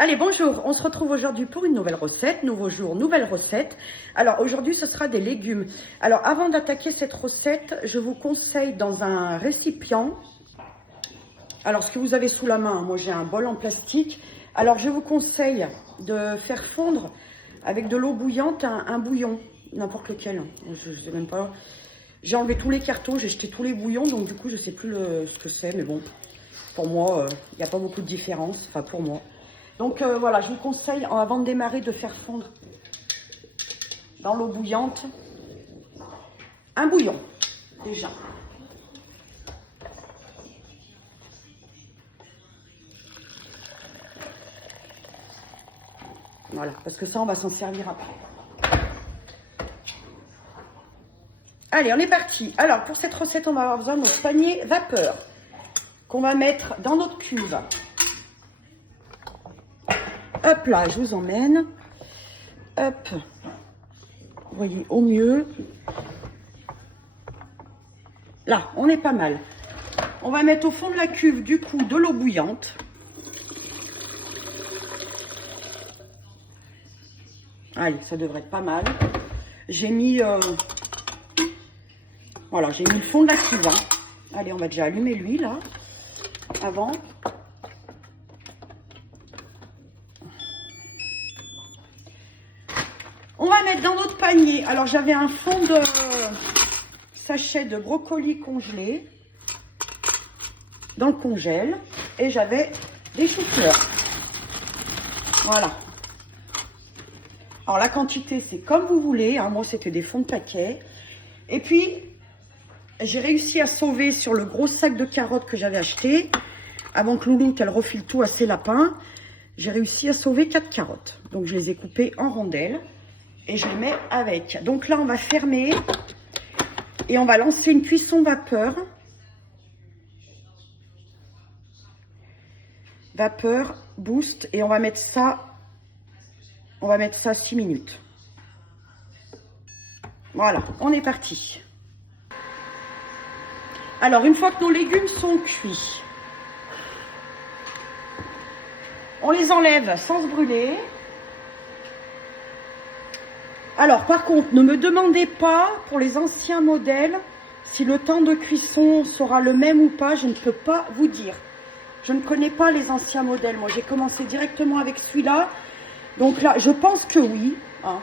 Allez, bonjour, on se retrouve aujourd'hui pour une nouvelle recette, nouveau jour, nouvelle recette. Alors aujourd'hui, ce sera des légumes. Alors avant d'attaquer cette recette, je vous conseille dans un récipient, alors ce que vous avez sous la main, moi j'ai un bol en plastique. Alors je vous conseille de faire fondre avec de l'eau bouillante un bouillon, n'importe lequel, je sais même pas. J'ai enlevé tous les cartons, j'ai jeté tous les bouillons, donc du coup je sais plus ce que c'est, mais bon, pour moi, il n'y a pas beaucoup de différence, enfin pour moi. Donc voilà, je vous conseille, avant de démarrer, de faire fondre dans l'eau bouillante un bouillon, déjà. Voilà, parce que ça, on va s'en servir après. Allez, on est parti. Alors, pour cette recette, on va avoir besoin de notre panier vapeur qu'on va mettre dans notre cuve. Hop là, je vous emmène. Hop. Vous voyez, au mieux. Là, on est pas mal. On va mettre au fond de la cuve, du coup, de l'eau bouillante. Allez, ça devrait être pas mal. J'ai mis... voilà, j'ai mis le fond de la cuve. Hein. Allez, on va déjà allumer l'huile, là, avant. On va mettre dans notre panier. Alors, j'avais un fond de sachet de brocoli congelé dans le congèle. Et j'avais des choux-fleurs. Voilà. Alors, la quantité, c'est comme vous voulez. Hein. Moi, c'était des fonds de paquet. Et puis, j'ai réussi à sauver sur le gros sac de carottes que j'avais acheté. Avant que Louloute, elle refile tout à ses lapins. J'ai réussi à sauver 4 carottes. Donc, je les ai coupées en rondelles. Et je les mets avec. Donc là, on va fermer. Et on va lancer une cuisson vapeur. Vapeur, boost. Et on va mettre ça. On va mettre ça 6 minutes. Voilà, on est parti. Alors, une fois que nos légumes sont cuits, on les enlève sans se brûler. Alors, par contre, ne me demandez pas, pour les anciens modèles, si le temps de cuisson sera le même ou pas, je ne peux pas vous dire. Je ne connais pas les anciens modèles. Moi, j'ai commencé directement avec celui-là. Donc là, je pense que oui. Hein.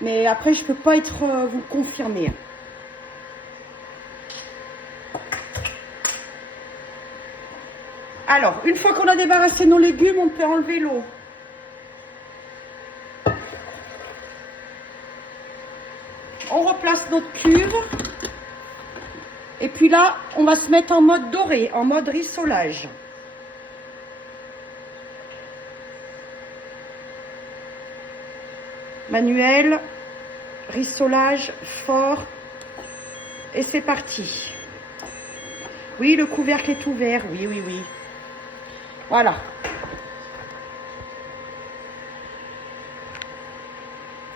Mais après, je ne peux pas vous le confirmer. Alors, une fois qu'on a débarrassé nos légumes, on peut enlever l'eau. On replace notre cuve. Et puis là, on va se mettre en mode doré, en mode rissolage. Manuel, rissolage fort. Et c'est parti. Oui, le couvercle est ouvert. Oui, oui, oui. Voilà.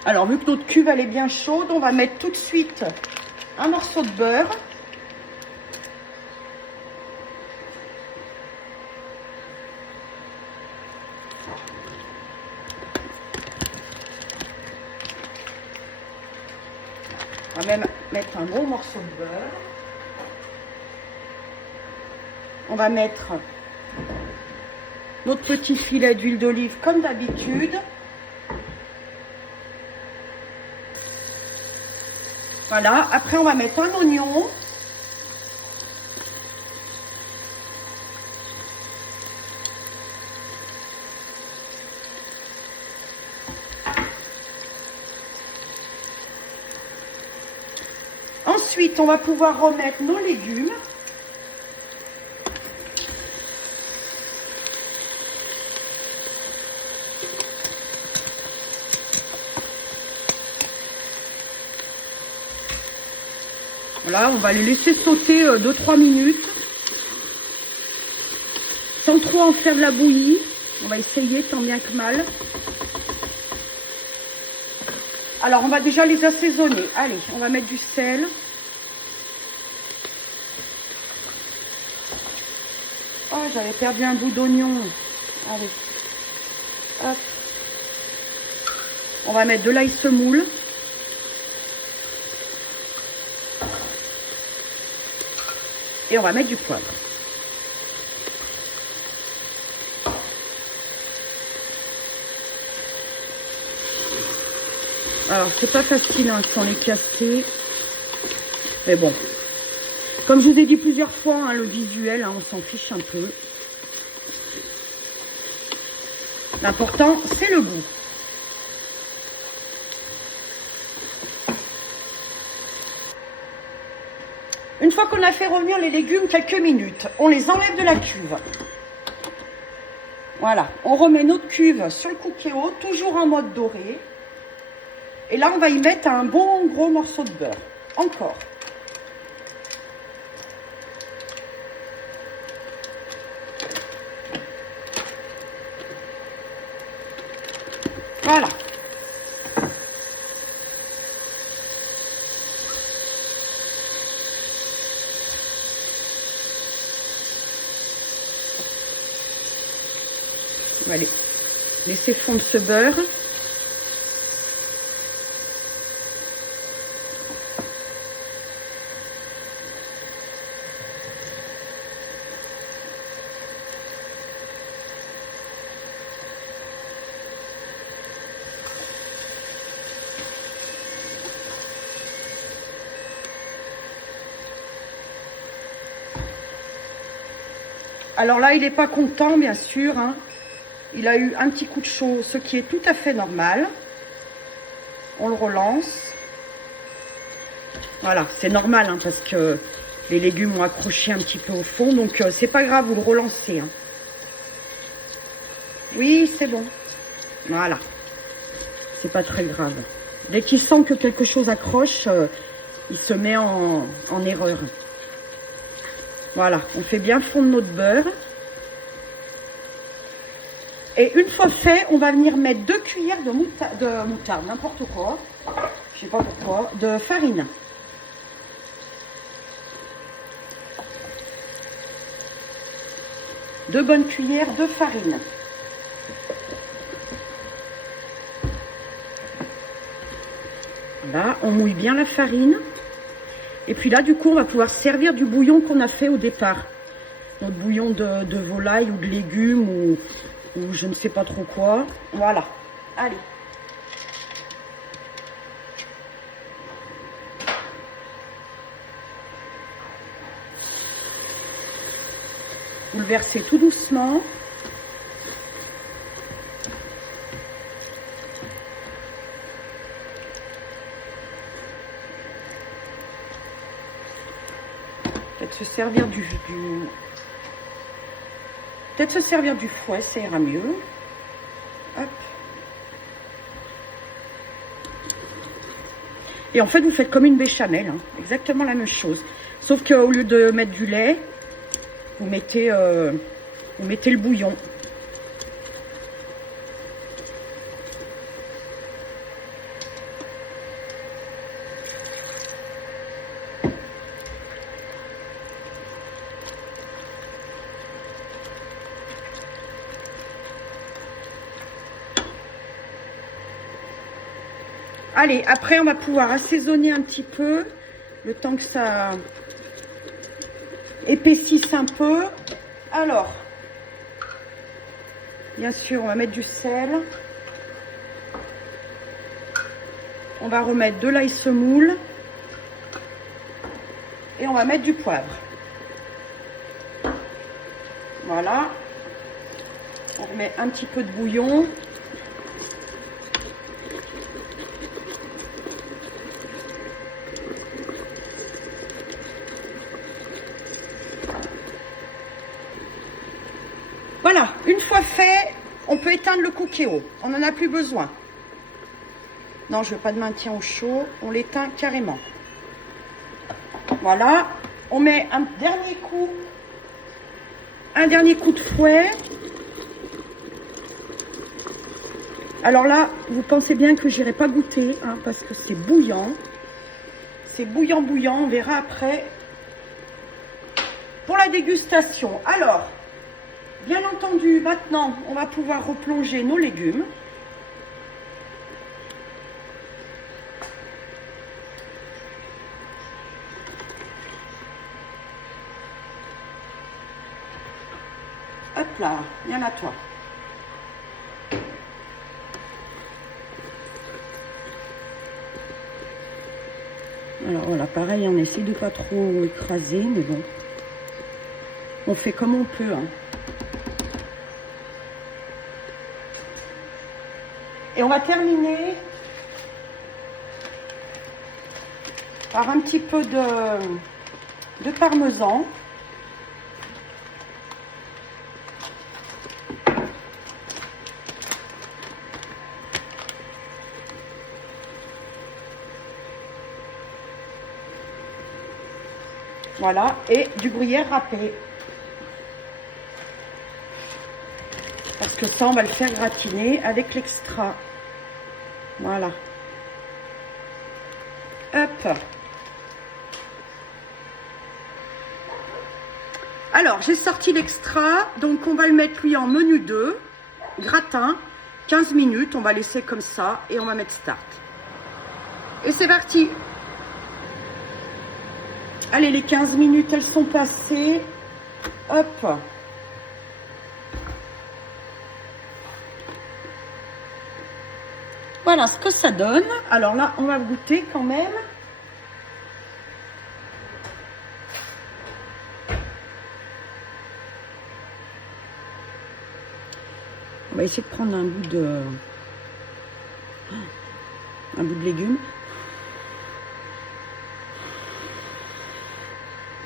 Alors, vu que notre cuve, elle est bien chaude, on va mettre tout de suite un morceau de beurre. On va même mettre un gros morceau de beurre. On va mettre notre petit filet d'huile d'olive comme d'habitude. Voilà, après on va mettre un oignon. Ensuite, on va pouvoir remettre nos légumes. Voilà, on va les laisser sauter 2-3 minutes. Sans trop en faire de la bouillie. On va essayer tant bien que mal. Alors, on va déjà les assaisonner. Allez, on va mettre du sel. Oh, j'avais perdu un bout d'oignon. Allez. Hop. On va mettre de l'ail semoule. Et on va mettre du poivre. Alors, c'est pas facile hein, sans les casser. Mais bon. Comme je vous ai dit plusieurs fois, hein, le visuel, hein, on s'en fiche un peu. L'important, c'est le goût. Une fois qu'on a fait revenir les légumes quelques minutes, on les enlève de la cuve. Voilà, on remet notre cuve sur le cookéo, toujours en mode doré. Et là, on va y mettre un bon gros morceau de beurre. Encore. Voilà. On va laisser fondre ce beurre. Alors là, il n'est pas content, bien sûr. Hein. Il a eu un petit coup de chaud, ce qui est tout à fait normal. On le relance. Voilà, c'est normal, hein, parce que les légumes ont accroché un petit peu au fond. Donc, c'est pas grave, vous le relancez. Hein. Oui, c'est bon. Voilà. C'est pas très grave. Dès qu'il sent que quelque chose accroche, il se met en erreur. Voilà, on fait bien fondre notre beurre. Et une fois fait, on va venir mettre 2 cuillères de moutarde, n'importe quoi. Je sais pas pourquoi, de farine. Deux bonnes cuillères de farine. Là, on mouille bien la farine. Et puis là, du coup, on va pouvoir servir du bouillon qu'on a fait au départ. Notre bouillon de volaille ou de légumes ou je ne sais pas trop quoi. Voilà. Allez. Vous le versez tout doucement. Peut-être se servir peut-être se servir du fouet, ça ira mieux. Hop. Et en fait, vous faites comme une béchamel, hein, exactement la même chose. Sauf qu'au lieu de mettre du lait, vous mettez le bouillon. Allez, après, on va pouvoir assaisonner un petit peu, le temps que ça épaississe un peu. Alors, bien sûr, on va mettre du sel. On va remettre de l'ail semoule. Et on va mettre du poivre. Voilà. On remet un petit peu de bouillon. Voilà, une fois fait, on peut éteindre le cookéo. On n'en a plus besoin. Non, je veux pas de maintien au chaud. On l'éteint carrément. Voilà. On met un dernier coup de fouet. Alors là, vous pensez bien que j'irai pas goûter, hein, parce que c'est bouillant. C'est bouillant, bouillant. On verra après pour la dégustation. Alors, Bien entendu, maintenant, on va pouvoir replonger nos légumes. Hop là, viens à toi. Alors voilà, pareil, on essaie de pas trop écraser, mais bon, on fait comme on peut, hein. Et on va terminer par un petit peu de parmesan. Voilà, et du gruyère râpé. Parce que ça, on va le faire gratiner avec l'extra. Voilà. Hop. Alors, j'ai sorti l'extra. Donc, on va le mettre, lui, en menu 2. Gratin. 15 minutes. On va laisser comme ça. Et on va mettre start. Et c'est parti. Allez, les 15 minutes, elles sont passées. Hop. Voilà ce que ça donne. Alors là, on va goûter quand même. On va essayer de prendre un bout de légumes.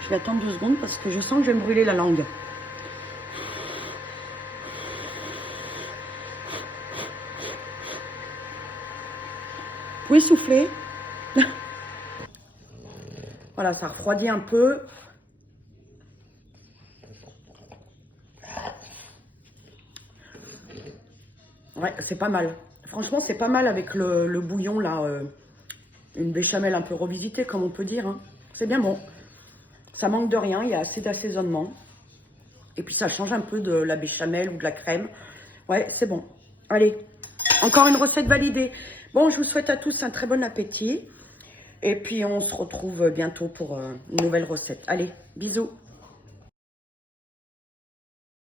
Je vais attendre 2 secondes parce que je sens que je vais me brûler la langue. Vous pouvez souffler. Voilà, ça refroidit un peu. Ouais, c'est pas mal. Franchement, c'est pas mal avec le bouillon, là. Une béchamel un peu revisitée, comme on peut dire, hein. C'est bien bon. Ça manque de rien, il y a assez d'assaisonnement. Et puis, ça change un peu de la béchamel ou de la crème. Ouais, c'est bon. Allez, encore une recette validée. Bon, je vous souhaite à tous un très bon appétit. Et puis, on se retrouve bientôt pour une nouvelle recette. Allez, bisous.